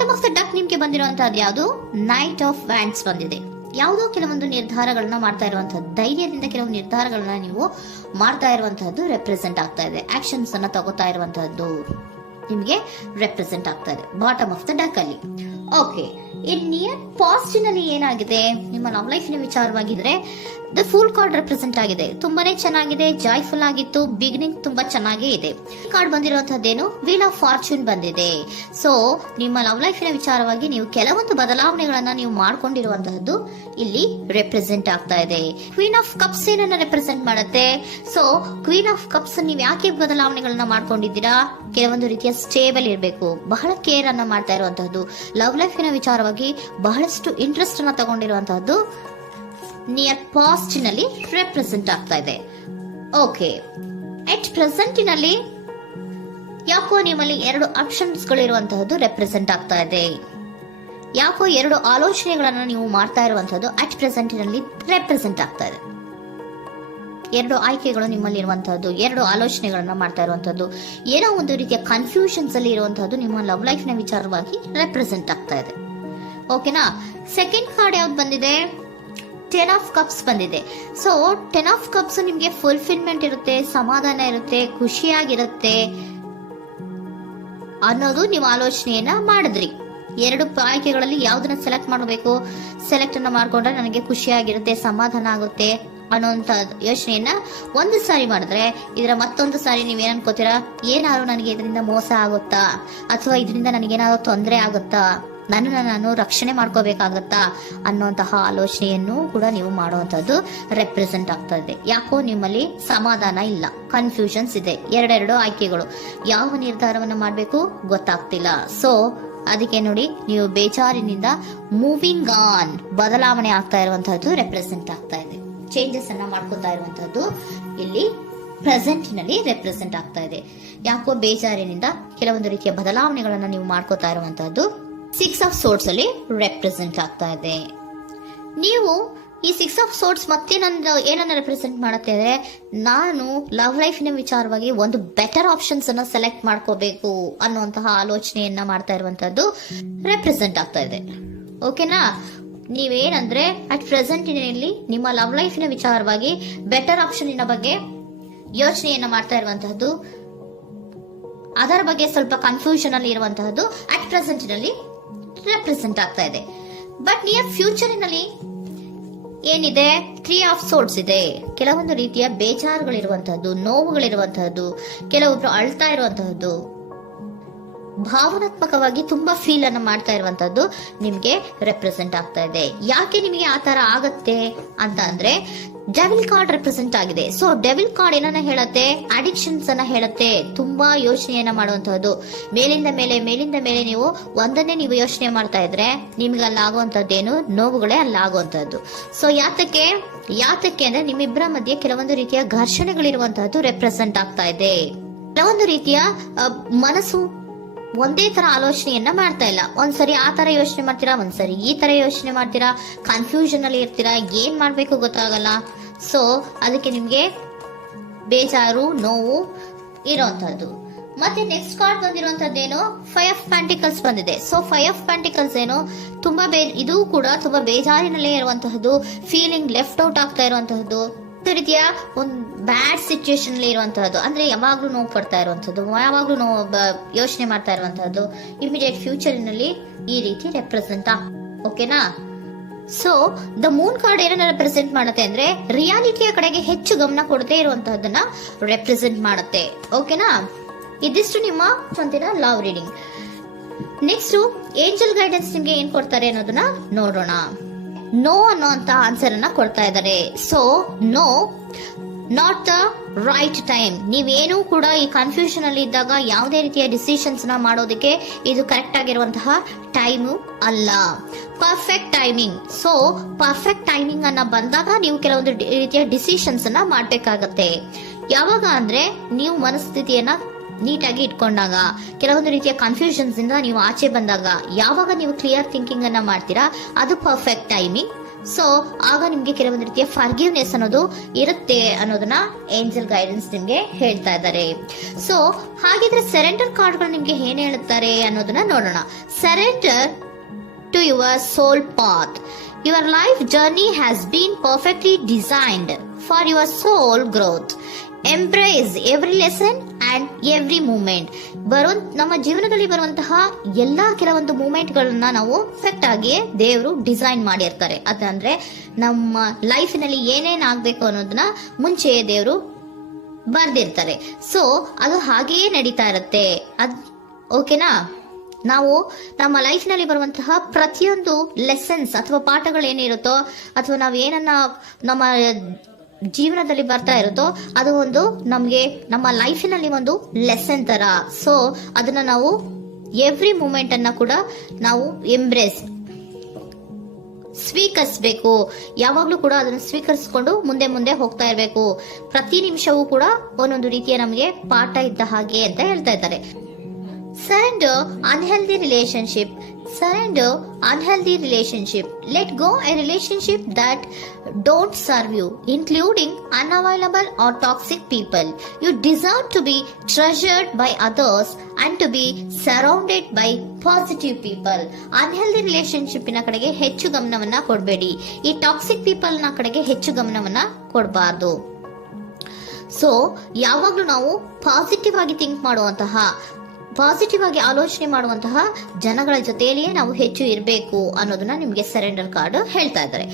Bottom of the duck ನಿಮ್ಗೆ ಬಂದಿರುವಂತಹದ್ದು ಯಾವುದು? Knight of wands ಬಂದಿದೆ. ಯಾವುದೋ ಕೆಲವೊಂದು ನಿರ್ಧಾರಗಳನ್ನ ಮಾಡ್ತಾ ಇರುವಂತಹದ್ದು, ಧೈರ್ಯದಿಂದ ಕೆಲವು ನಿರ್ಧಾರಗಳನ್ನ ನೀವು ಮಾಡ್ತಾ ಇರುವಂತಹದ್ದು ರೆಪ್ರೆಸೆಂಟ್ ಆಗ್ತಾ ಇದೆ. ಆಕ್ಷನ್ಸ್ ಅನ್ನ ತಗೋತಾ ಇರುವಂತಹದ್ದು ನಿಮ್ಗೆ ರೆಪ್ರೆಸೆಂಟ್ ಆಗ್ತಾ ಇದೆ ಬಾಟಮ್ ಆಫ್ ದ ಡಕ್ ಅಲ್ಲಿ. ಓಕೆ, ಇನ್ ನಿಯರ್ ಪಾಸಿಟಿವ್ ನಲ್ಲಿ ಏನಾಗಿದೆ? ನಿಮ್ಮ ಲವ್ ಲೈಫಿನ ವಿಚಾರವಾಗಿದ್ರೆ ದ ಫೂಲ್ ಕಾರ್ಡ್ ರೆಪ್ರೆಸೆಂಟ್ ಆಗಿದೆ. ತುಂಬಾನೇ ಚೆನ್ನಾಗಿದೆ, ಜಾಯ್ಫುಲ್ ಆಗಿತ್ತು, ಬಿಗಿನಿಂಗ್ ತುಂಬಾ ಚೆನ್ನಾಗೇ ಇದೆ. ಕಾರ್ಡ್ ಬಂದಿರುವಂತಹದ್ದೇನು? ವೀಲ್ ಆಫ್ ಫಾರ್ಚೂನ್ ಬಂದಿದೆ. ಸೊ ನಿಮ್ಮ ಲವ್ ಲೈಫಿನ ವಿಚಾರವಾಗಿ ನೀವು ಕೆಲವೊಂದು ಬದಲಾವಣೆಗಳನ್ನ ನೀವು ಮಾಡ್ಕೊಂಡಿರುವಂತಹದ್ದು ಇಲ್ಲಿ ರೆಪ್ರೆಸೆಂಟ್ ಆಗ್ತಾ ಇದೆ. ಕ್ವೀನ್ ಆಫ್ ಕಪ್ಸ್ ಏನನ್ನ ರೆಪ್ರೆಸೆಂಟ್ ಮಾಡುತ್ತೆ? ಸೊ ಕ್ವೀನ್ ಆಫ್ ಕಪ್ಸ್ ನೀವು ಯಾಕೆ ಬದಲಾವಣೆಗಳನ್ನ ಮಾಡ್ಕೊಂಡಿದ್ದೀರಾ? ಕೆಲವೊಂದು ರೀತಿಯ ಸ್ಟೇಬಲ್ ಇರಬೇಕು, ಬಹಳ ಕೇರ್ ಅನ್ನ ಮಾಡ್ತಾ ಇರುವಂತಹದ್ದು, ಲವ್ ಲೈಫಿನ ವಿಚಾರವಾಗಿ ಬಹಳಷ್ಟು ಇಂಟ್ರೆಸ್ಟ್ ಅನ್ನ ತಗೊಂಡಿರುವಂತಹದ್ದು ನಿಯರ್ ಪಾಸ್ಟ್ ನಲ್ಲಿ ರೆಪ್ರೆಸೆಂಟ್ ಆಗ್ತಾ ಇದೆ. ಓಕೆ, ಎಟ್ ಪ್ರೆಸೆಂಟ್ ನಲ್ಲಿ ಯಾಕೋ ನಿಮ್ಮಲ್ಲಿ 2 ಆಪ್ಷನ್ಸ್ ಗಳಿರುವಂತಹದ್ದು ರೆಪ್ರೆಸೆಂಟ್ ಆಗ್ತಾ ಇದೆ. ಯಾಕೋ 2 ಆಲೋಚನೆಗಳನ್ನ ನೀವು ಮಾಡ್ತಾ ಇರುವಂತಹದ್ದು ಅಟ್ ಪ್ರೆಸೆಂಟ್ ನಲ್ಲಿ ರೆಪ್ರೆಸೆಂಟ್ ಆಗ್ತಾ ಇದೆ. 2 ಆಯ್ಕೆಗಳು ನಿಮ್ಮಲ್ಲಿ ಇರುವಂತಹದ್ದು, 2 ಆಲೋಚನೆಗಳನ್ನ ಮಾಡ್ತಾ ಇರುವಂತಹದ್ದು, ಏನೋ ಒಂದು ರೀತಿಯ ಕನ್ಫ್ಯೂಷನ್ಸ್ ಅಲ್ಲಿ ಇರುವಂತಹದ್ದು ನಿಮ್ಮ ಲವ್ ಲೈಫ್ ನ ವಿಚಾರವಾಗಿ ರೆಪ್ರೆಸೆಂಟ್ ಆಗ್ತಾ ಇದೆ. ಓಕೆನಾ? ಸೆಕೆಂಡ್ ಕಾರ್ಡ್ ಯಾವ್ದು ಬಂದಿದೆ? 10 ಆಫ್ ಕಪ್ಸ್ ಬಂದಿದೆ. ಸೊ 10 ಆಫ್ ಕಪ್ಸ್ ನಿಮ್ಗೆ ಫುಲ್ಫಿಲ್ಮೆಂಟ್ ಇರುತ್ತೆ, ಸಮಾಧಾನ ಇರುತ್ತೆ, ಖುಷಿಯಾಗಿರುತ್ತೆ ಅನ್ನೋದು ನೀವು ಆಲೋಚನೆಯನ್ನ ಮಾಡಿದ್ರಿ. 2 ಆಯ್ಕೆಗಳಲ್ಲಿ ಯಾವ್ದನ್ನ ಸೆಲೆಕ್ಟ್ ಮಾಡಬೇಕು? ಸೆಲೆಕ್ಟ್ ಅನ್ನ ಮಾಡ್ಕೊಂಡ್ರೆ ನನಗೆ ಖುಷಿಯಾಗಿರುತ್ತೆ, ಸಮಾಧಾನ ಆಗುತ್ತೆ ಅನ್ನೋಂತ ಯೋಚನೆಯನ್ನ ಒಂದು ಸಾರಿ ಮಾಡಿದ್ರೆ, ಇದರ ಮತ್ತೊಂದು ಸಾರಿ ನೀವೇನ್ ಅನ್ಕೋತೀರಾ? ಏನಾದ್ರು ನನಗೆ ಇದರಿಂದ ಮೋಸ ಆಗುತ್ತಾ, ಅಥವಾ ಇದರಿಂದ ನನಗೇನಾದ್ರು ತೊಂದರೆ ಆಗುತ್ತಾ, ನಾನು ರಕ್ಷಣೆ ಮಾಡ್ಕೋಬೇಕಾಗತ್ತಾ ಅನ್ನುವಂತಹ ಆಲೋಚನೆಯನ್ನು ಕೂಡ ನೀವು ಮಾಡುವಂತದ್ದು ರೆಪ್ರೆಸೆಂಟ್ ಆಗ್ತಾ ಇದೆ. ಯಾಕೋ ನಿಮ್ಮಲ್ಲಿ ಸಮಾಧಾನ ಇಲ್ಲ, ಕನ್ಫ್ಯೂಷನ್ಸ್ ಇದೆ, 2 ಆಯ್ಕೆಗಳು, ಯಾವ ನಿರ್ಧಾರವನ್ನು ಮಾಡಬೇಕು ಗೊತ್ತಾಗ್ತಿಲ್ಲ. ಸೊ ಅದಕ್ಕೆ ನೋಡಿ, ನೀವು ಬೇಜಾರಿನಿಂದ ಮೂವಿಂಗ್ ಆನ್, ಬದಲಾವಣೆ ಆಗ್ತಾ ಇರುವಂತಹದ್ದು ರೆಪ್ರೆಸೆಂಟ್ ಆಗ್ತಾ ಇದೆ. ಚೇಂಜಸ್ ಅನ್ನ ಮಾಡ್ಕೋತಾ ಇರುವಂತಹದ್ದು ಇಲ್ಲಿ ಪ್ರೆಸೆಂಟ್ ನಲ್ಲಿ ರೆಪ್ರೆಸೆಂಟ್ ಆಗ್ತಾ ಇದೆ. ಯಾಕೋ ಬೇಜಾರಿನಿಂದ ಕೆಲವೊಂದು ರೀತಿಯ ಬದಲಾವಣೆಗಳನ್ನ ನೀವು ಮಾಡ್ಕೋತಾ ಇರುವಂತಹದ್ದು 6 ಆಫ್ ಸೋರ್ಟ್ಸ್ ಅಲ್ಲಿ ರೆಪ್ರೆಸೆಂಟ್ ಆಗ್ತಾ ಇದೆ. ನೀವು ಈ 6 ಆಫ್ ಸೋರ್ಟ್ಸ್ ಮತ್ತೆ ಏನನ್ನ ರೆಪ್ರೆಸೆಂಟ್ ಮಾಡುತ್ತೆ ಅಂದ್ರೆ, ನಾನು ಲವ್ ಲೈಫಿನ ವಿಚಾರವಾಗಿ ಒಂದು ಬೆಟರ್ ಆಪ್ಷನ್ಸ್ ಅನ್ನ ಸೆಲೆಕ್ಟ್ ಮಾಡ್ಕೋಬೇಕು ಅನ್ನುವಂತಹ ಆಲೋಚನೆಯನ್ನ ಮಾಡ್ತಾ ಇರುವಂತಹದ್ದು ರೆಪ್ರೆಸೆಂಟ್ ಆಗ್ತಾ ಇದೆ. ಓಕೆನಾ? ನೀವೇನಂದ್ರೆ ಅಟ್ ಪ್ರೆಸೆಂಟಿನಲ್ಲಿ ನಿಮ್ಮ ಲವ್ ಲೈಫಿನ ವಿಚಾರವಾಗಿ ಬೆಟರ್ ಆಪ್ಷನ್ ಬಗ್ಗೆ ಯೋಚನೆಯನ್ನ ಮಾಡ್ತಾ ಇರುವಂತಹದ್ದು, ಅದರ ಬಗ್ಗೆ ಸ್ವಲ್ಪ ಕನ್ಫ್ಯೂಷನ್ ಅಲ್ಲಿ ಇರುವಂತಹದ್ದು ಅಟ್ ಪ್ರೆಸೆಂಟ್ ನಲ್ಲಿ ರೆಪ್ರೆಸೆಂಟ್ ಆಗ್ತಾ ಇದೆ. ಬಟ್ ನಿಯರ್ ಫ್ಯೂಚರ್ ನಲ್ಲಿ ಏನಿದೆ? 3 ಆಫ್ ಸೋರ್ಟ್ಸ್ ಇದೆ. ಕೆಲವೊಂದು ರೀತಿಯ ಬೇಜಾರುಗಳಿರುವಂತಹದ್ದು, ನೋವುಗಳಿರುವಂತಹದ್ದು, ಕೆಲವೊಬ್ರು ಅಳ್ತಾ ಇರುವಂತಹದ್ದು, ಭಾವನಾತ್ಮಕವಾಗಿ ತುಂಬಾ ಫೀಲ್ ಅನ್ನ ಮಾಡ್ತಾ ಇರುವಂತಹದ್ದು ನಿಮ್ಗೆ ರೆಪ್ರೆಸೆಂಟ್ ಆಗ್ತಾ ಇದೆ. ಯಾಕೆ ನಿಮಗೆ ಆ ತರ ಆಗತ್ತೆ ಅಂತ ಅಂದ್ರೆ, ಡೆವಿಲ್ ಕಾರ್ಡ್ ರೆಪ್ರೆಸೆಂಟ್ ಆಗಿದೆ. ಸೊ ಡೆವಿಲ್ ಕಾರ್ಡ್ ಏನನ್ನ ಹೇಳತ್ತೆ? ಅಡಿಕ್ಷನ್ಸ್ ಅನ್ನ ಹೇಳತ್ತೆ. ತುಂಬಾ ಯೋಚನೆಯನ್ನ ಮಾಡುವಂತಹದ್ದು, ಮೇಲಿಂದ ಮೇಲೆ ನೀವು ಒಂದನ್ನೇ ನೀವು ಯೋಚನೆ ಮಾಡ್ತಾ ಇದ್ರೆ ನಿಮ್ಗೆ ಅಲ್ಲಾಗುವಂತದ್ದೇನು? ನೋವುಗಳೇ ಅಲ್ಲಾಗುವಂತಹದ್ದು. ಸೊ ಯಾತಕ್ಕೆ ಅಂದ್ರೆ ನಿಮ್ಮಿಬ್ಬರ ಮಧ್ಯೆ ಕೆಲವೊಂದು ರೀತಿಯ ಘರ್ಷಣೆಗಳಿರುವಂತಹದ್ದು ರೆಪ್ರೆಸೆಂಟ್ ಆಗ್ತಾ ಇದೆ. ಕೆಲವೊಂದು ರೀತಿಯ ಮನಸ್ಸು ಒಂದೇ ತರ ಆಲೋಚನೆಯನ್ನ ಮಾಡ್ತಾ ಇಲ್ಲ. ಒಂದ್ಸರಿ ಆ ತರ ಯೋಚನೆ ಮಾಡ್ತೀರಾ, ಒಂದ್ಸರಿ ಈ ತರ ಯೋಚನೆ ಮಾಡ್ತೀರಾ, ಕನ್ಫ್ಯೂಷನ್ ಅಲ್ಲಿ ಇರ್ತೀರಾ, ಏನ್ ಮಾಡ್ಬೇಕು ಗೊತ್ತಾಗಲ್ಲ. ಸೊ ಅದಕ್ಕೆ ನಿಮ್ಗೆ ಬೇಜಾರು, ನೋವು ಇರೋಂಥದ್ದು. ಮತ್ತೆ ನೆಕ್ಸ್ಟ್ ಕಾರ್ಡ್ ಬಂದಿರುವಂತದ್ದೇನು? 5 ಆಫ್ ಪ್ಯಾಂಟಿಕಲ್ಸ್ ಬಂದಿದೆ. ಸೊ 5 ಆಫ್ ಪ್ಯಾಂಟಿಕಲ್ಸ್ ಏನು? ತುಂಬಾ ಇದು ಕೂಡ ತುಂಬಾ ಬೇಜಾರಿನಲ್ಲೇ ಇರುವಂತಹದ್ದು, ಫೀಲಿಂಗ್ ಲೆಫ್ಟ್ ಔಟ್ ಆಗ್ತಾ ಇರುವಂತಹದ್ದು, ರೀತಿಯ ಒಂದು ಬ್ಯಾಡ್ ಸಿಚುಯೇಷನ್ ಅಲ್ಲಿ ಇರುವಂತಹದ್ದು, ಅಂದ್ರೆ ಯಾವಾಗ್ಲೂ ನೋವು ಪಡ್ತಾ ಇರುವಂತಹದ್ದು, ಯಾವಾಗ್ಲೂ ಯೋಚನೆ ಮಾಡ್ತಾ ಇರುವಂತಹದ್ದು ಇಮಿಡಿಯೇಟ್ ಫ್ಯೂಚರ್ ನಲ್ಲಿ ಈ ರೀತಿ ರೆಪ್ರೆಸೆಂಟ್ ಓಕೆನಾ? ಸೊ ದ ಮೂನ್ ಕಾರ್ಡ್ ಏನನ್ನ ರೆಪ್ರೆಸೆಂಟ್ ಮಾಡುತ್ತೆ ಅಂದ್ರೆ, ರಿಯಾಲಿಟಿಯ ಕಡೆಗೆ ಹೆಚ್ಚು ಗಮನ ಕೊಡದೇ ಇರುವಂತಹದನ್ನ ರೆಪ್ರೆಸೆಂಟ್ ಮಾಡುತ್ತೆ. ಓಕೆನಾ? ಇದಿಷ್ಟು ನಿಮ್ಮ ಸ್ವಂತಿನ love reading. Next angel guidance ನಿಮ್ಗೆ ಏನ್ ಕೊಡ್ತಾರೆ ಅನ್ನೋದನ್ನ ನೋಡೋಣ. ನೋ ಅನ್ನೋಂತ ಆನ್ಸರ್ ಅನ್ನ ಕೊಡ್ತಾ ಇದ್ದಾರೆ. So no, not the right time. ನೀವೇನು ಕೂಡ ಈ ಕನ್ಫ್ಯೂಷನ್ ಅಲ್ಲಿ ಇದ್ದಾಗ ಯಾವುದೇ ರೀತಿಯ ಡಿಸಿಷನ್ಸ್ ನ ಮಾಡೋದಕ್ಕೆ ಇದು ಕರೆಕ್ಟ್ ಆಗಿರುವಂತಹ ಟೈಮು ಅಲ್ಲ. Perfect timing. So perfect timing ಅನ್ನ ಬಂದಾಗ ನೀವು ಕೆಲವೊಂದು ರೀತಿಯ ಡಿಸಿಷನ್ಸ್ ಅನ್ನ ಮಾಡ್ಬೇಕಾಗತ್ತೆ. ಯಾವಾಗ ಅಂದ್ರೆ ನೀವು ಮನಸ್ಥಿತಿಯನ್ನ ನೀಟಾಗಿ ಇಟ್ಕೊಂಡಾಗ, ಕೆಲವೊಂದು ರೀತಿಯ ಕನ್ಫ್ಯೂಷನ್ಸ್ ಇಂದ ನೀವು ಆಚೆ ಬಂದಾಗ, ಯಾವಾಗ ನೀವು ಕ್ಲಿಯರ್ ಥಿಂಕಿಂಗ್ ಅನ್ನ ಮಾಡ್ತೀರಾ ಅದು ಪರ್ಫೆಕ್ಟ್ ಟೈಮಿಂಗ್ ಸೊ ಆಗ ನಿಮ್ಗೆ ಕೆಲವೊಂದು ರೀತಿಯ ಫರ್ಗಿವ್ನೆಸ್ ಅನ್ನೋದು ಇರುತ್ತೆ ಅನ್ನೋದನ್ನ ಏಂಜಲ್ ಗೈಡೆನ್ಸ್ ನಿಮ್ಗೆ ಹೇಳ್ತಾ ಇದ್ದಾರೆ. ಸೊ ಹಾಗಿದ್ರೆ ಸರೆಂಡರ್ ಕಾರ್ಡ್ಗಳು ನಿಮ್ಗೆ ಏನ್ ಹೇಳುತ್ತಾರೆ ಅನ್ನೋದನ್ನ ನೋಡೋಣ. Surrender to your soul path. Your life journey has been perfectly designed for your soul growth. Embrace every lesson and every moment. ನಮ್ಮ ಜೀವನದಲ್ಲಿ ಬರುವಂತಹ ಎಲ್ಲಾ ಕೆಲವೊಂದು ಮೂಮೆಂಟ್ ಗಳನ್ನ ನಾವು ಪರ್ಫೆಕ್ಟ್ ಆಗಿ ದೇವರು ಡಿಸೈನ್ ಮಾಡಿರ್ತಾರೆ. ಅದಂದ್ರೆ ನಮ್ಮ ಲೈಫಿನಲ್ಲಿ ಏನೇನ್ ಆಗ್ಬೇಕು ಅನ್ನೋದನ್ನ ಮುಂಚೆ ದೇವರು ಬರ್ದಿರ್ತಾರೆ. ಸೊ ಅದು ಹಾಗೆಯೇ ನಡೀತಾ ಇರುತ್ತೆ. ಓಕೆನಾ? ನಾವು ನಮ್ಮ ಲೈಫ್ ನಲ್ಲಿ ಬರುವಂತಹ ಪ್ರತಿಯೊಂದು ಲೆಸನ್ಸ್ ಅಥವಾ ಪಾಠಗಳೇನಿರುತ್ತೋ ಅಥವಾ ನಾವು ಏನನ್ನ ನಮ್ಮ ಜೀವನದಲ್ಲಿ ಬರ್ತಾ ಇರುತ್ತೋ ಅದು ಒಂದು ನಮ್ಗೆ ನಮ್ಮ ಲೈಫಿನಲ್ಲಿ ಒಂದು ಲೆಸನ್ ತರ. ಸೊ ಅದನ್ನ ನಾವು ಎವ್ರಿ ಮೂಮೆಂಟ್ ಅನ್ನ ಕೂಡ ನಾವು ಎಂಬ್ರೇಸ್ ಸ್ವೀಕರಿಸಬೇಕು. ಯಾವಾಗ್ಲೂ ಕೂಡ ಅದನ್ನು ಸ್ವೀಕರಿಸಿಕೊಂಡು ಮುಂದೆ ಮುಂದೆ ಹೋಗ್ತಾ ಇರಬೇಕು. ಪ್ರತಿ ನಿಮಿಷವೂ ಕೂಡ ಒಂದೊಂದು ರೀತಿಯ ನಮಗೆ ಪಾಠ ಇದ್ದ ಹಾಗೆ ಅಂತ ಹೇಳ್ತಾ ಇದ್ದಾರೆ. Surrender unhealthy relationship. Surrender unhealthy relationship. Let go a relationship that don't serve you, including unavailable or toxic people. You deserve to be treasured by others and to be surrounded by positive people. Unhealthy relationship ನ ಕಡೆಗೆ ಹೆಚ್ಚು ಗಮನವನ್ನ ಕೊಡಬೇಡಿ. ಈ toxic people ನ ಕಡೆಗೆ ಹೆಚ್ಚು ಗಮನವನ್ನ ಕೊಡಬಾರ್ದು. So ಯಾವಾಗ್ಲೂ ನಾವು ಪಾಸಿಟಿವ್ ಆಗಿ ಥಿಂಕ್ ಮಾಡುವಂತಹ, ಪಾಸಿಟಿವ್ ಆಗಿ ಆಲೋಚನೆ ಮಾಡುವಂತಹ ಜನಗಳ ಜೊತೆಯಲ್ಲಿಯೇ ನಾವು ಹೆಚ್ಚು ಇರಬೇಕು ಅನ್ನೋದನ್ನ ನಿಮ್ಗೆ ಸರೆಂಡರ್ ಕಾರ್ಡ್ ಹೇಳ್ತಾ ಇದ್ದಾರೆ.